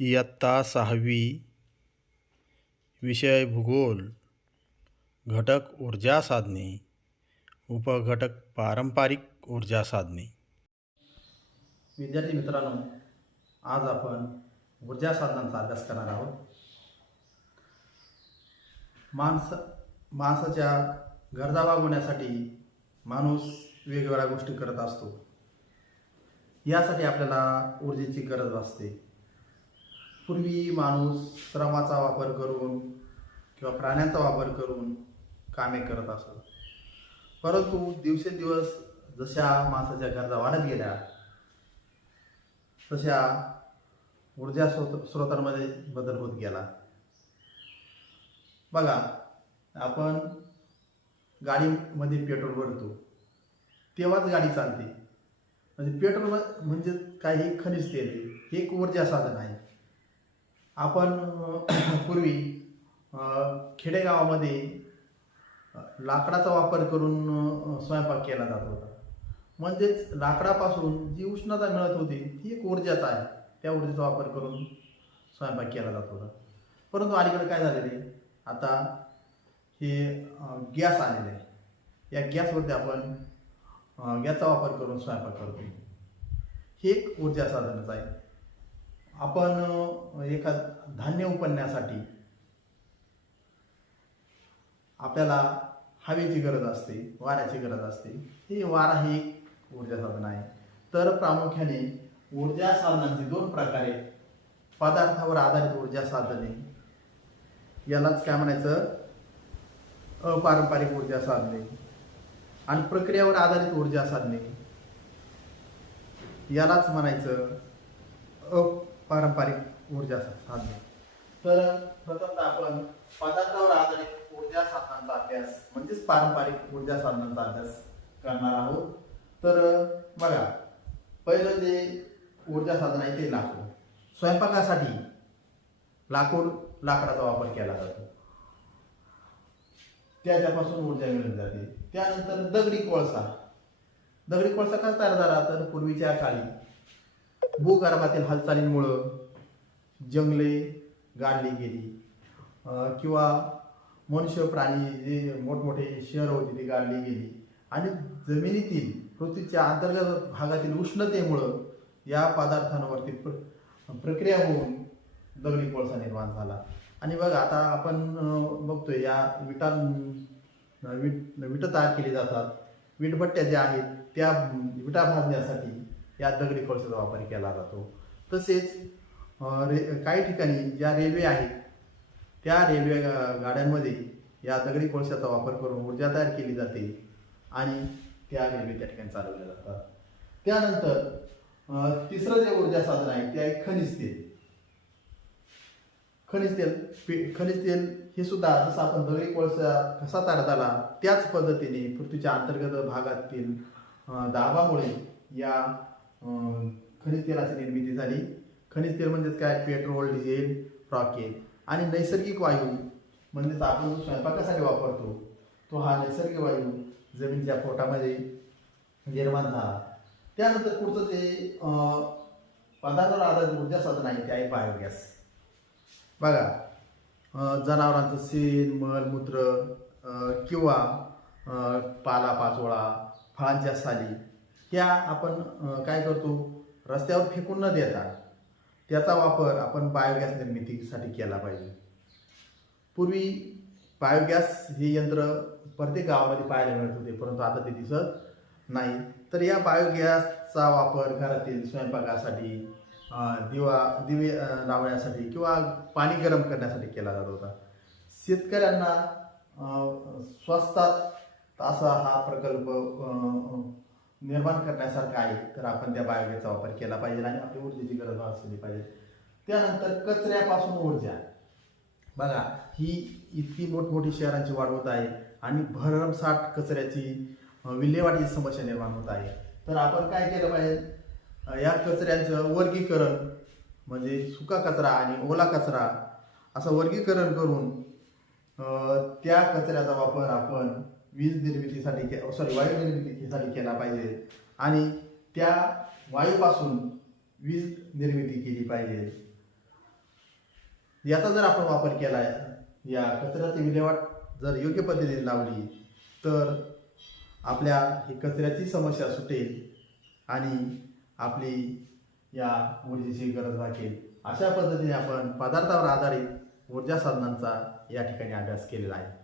इयत्ता 6वी विषय भूगोल घटक ऊर्जा साधने उपघटक पारंपरिक ऊर्जा साधने. विद्यार्थी मित्रांनो, आज आपण ऊर्जा साधनांचा अभ्यास करणार आहोत. माणसाच्या गरजा भागवण्यासाठी माणूस वेगवेगळ्या गोष्टी करत असतो. यासाठी आपल्याला ऊर्जेची गरज भासते. पूर्वी माणूस श्रमाचा वापर करून किंवा प्राण्यांचा वापर करून कामे करत असतो. परंतु दिवसेंदिवस जशा माणसाच्या गरजा वाढत गेल्या तशा ऊर्जा स्रोतांमध्ये बदल होत गेला. बघा, आपण गाडीमध्ये पेट्रोल भरतो तेव्हाच गाडी चालते. म्हणजे पेट्रोल म्हणजे काही खनिज तेल हे एक ऊर्जा साधन आहे. आपण पूर्वी खेडेगावामध्ये लाकडाचा वापर करून स्वयंपाक केला जात होता. म्हणजेच लाकडापासून जी उष्णता मिळत होती ती एक ऊर्जाच आहे. त्या ऊर्जेचा वापर करून स्वयंपाक केला जात होता. परंतु अलीकडे काय झालेले, आता हे गॅस आलेले आहे. या गॅसवरती आपण गॅसचा वापर करून स्वयंपाक करतो. हे एक ऊर्जा साधनच आहे. आपण एखाद धान्य उपणण्यासाठी आपल्याला हवेची गरज असते, वाऱ्याची गरज असते. हे वारा हे एक ऊर्जा साधन आहे. तर प्रामुख्याने ऊर्जा साधनांचे दोन प्रकार आहेत. पदार्थावर आधारित ऊर्जा साधने, यालाच काय म्हणायचं, अपारंपरिक ऊर्जा साधने, आणि प्रक्रियावर आधारित ऊर्जा साधने, यालाच म्हणायचं अपारंपरिक ऊर्जा साधने. तर प्रथमतः आपण पदार्थावर आधारित ऊर्जा साधनांचा अभ्यास म्हणजेच पारंपरिक ऊर्जा साधनांचा अभ्यास करणार आहोत. तर बघा, पहिलं जे ऊर्जा साधन आहे ते लाकूड. स्वयंपाकासाठी लाकडाचा वापर केला जातो, त्याच्यापासून ऊर्जा मिळून जाते. त्यानंतर दगडी कोळसा कसा तयार झाला, तर पूर्वीच्या काळी भूगर्भातील हालचालींमुळं जंगले गाडली गेली किंवा मनुष्य प्राणी जे मोठमोठे शहर होती ती गाडली गेली आणि जमिनीतील पृथ्वीच्या अंतर्गत भागातील उष्णतेमुळं या पदार्थांवरती प्रक्रिया होऊन दगडी कोळसा निर्माण झाला. आणि बघा, आता आपण बघतोय या विटा तयार केली जातात. विटभट्ट्या ज्या आहेत त्या विटा भाजण्यासाठी या दगडी कोळशाचा वापर केला जातो. तसेच काही ठिकाणी ज्या रेल्वे आहेत त्या रेल्वे गाड्यांमध्ये या दगडी कोळशाचा वापर करून ऊर्जा तयार केली जाते आणि त्या रेल्वे त्या ठिकाणी चालवल्या जातात. त्यानंतर तिसरं जे ऊर्जा साधन आहे ते आहे खनिज तेल. खनिज तेल हे सुद्धा जसं आपण दगडी कोळसा कसा तयार झाला त्याच पद्धतीने पृथ्वीच्या अंतर्गत भागातील दाबामुळे या खनिज तेलाची निर्मिती झाली. खनिज तेल म्हणजेच काय, पेट्रोल, डिझेल, रॉकेल. आणि नैसर्गिक वायू म्हणजेच आपण जो स्वयंपाकासाठी वापरतो तो हा नैसर्गिक वायू जमिनीच्या पोटामध्ये निर्माण झाला. त्यानंतर पुढचं जे पदार्थावर आधारित ऊर्जा साधन आहे ते आहे बायोगॅस. बघा, जनावरांचं शेण, मलमूत्र किंवा पालापाचोळा, फळांच्या साली ह्या आपण काय करतो, रस्त्यावर फेकून न देता त्याचा वापर आपण बायोगॅस निर्मितीसाठी केला पाहिजे. पूर्वी बायोगॅस हे यंत्र प्रत्येक गावामध्ये पाहायला मिळत होते, परंतु आता ते दिसत नाही. तर या बायोगॅसचा वापर घरातील स्वयंपाकासाठी, दिवे लावण्यासाठी किंवा पाणी गरम करण्यासाठी केला जात होता. शेतकऱ्यांना स्वस्तात असा हा प्रकल्प निर्माण करण्यासारखा आहे. तर आपण त्या बायोगॅसचा वापर केला पाहिजे आणि आपली ऊर्जेची गरज भासली पाहिजे. त्यानंतर कचऱ्यापासून ऊर्जा. बघा, ही इतकी मोठमोठी शहरांची वाढ होत आहे आणि भरमसाठ कचऱ्याची विल्हेवाटीची समस्या निर्माण होत आहे. तर आपण काय केलं पाहिजे, या कचऱ्यांचं वर्गीकरण म्हणजे सुका कचरा आणि ओला कचरा असं वर्गीकरण करून त्या कचऱ्याचा वापर आपण वायू निर्मितीसाठी केला पाहिजे आणि त्या वायूपासून वीज निर्मिती केली पाहिजे. याचा जर आपण वापर केला, या कचऱ्याची विल्हेवाट जर योग्य पद्धतीने लावली तर आपल्या ही कचऱ्याची समस्या सुटेल आणि आपली या ऊर्जेची गरज भागेल. अशा पद्धतीने आपण पदार्थावर आधारित ऊर्जा साधनांचा या ठिकाणी अभ्यास केलेला आहे.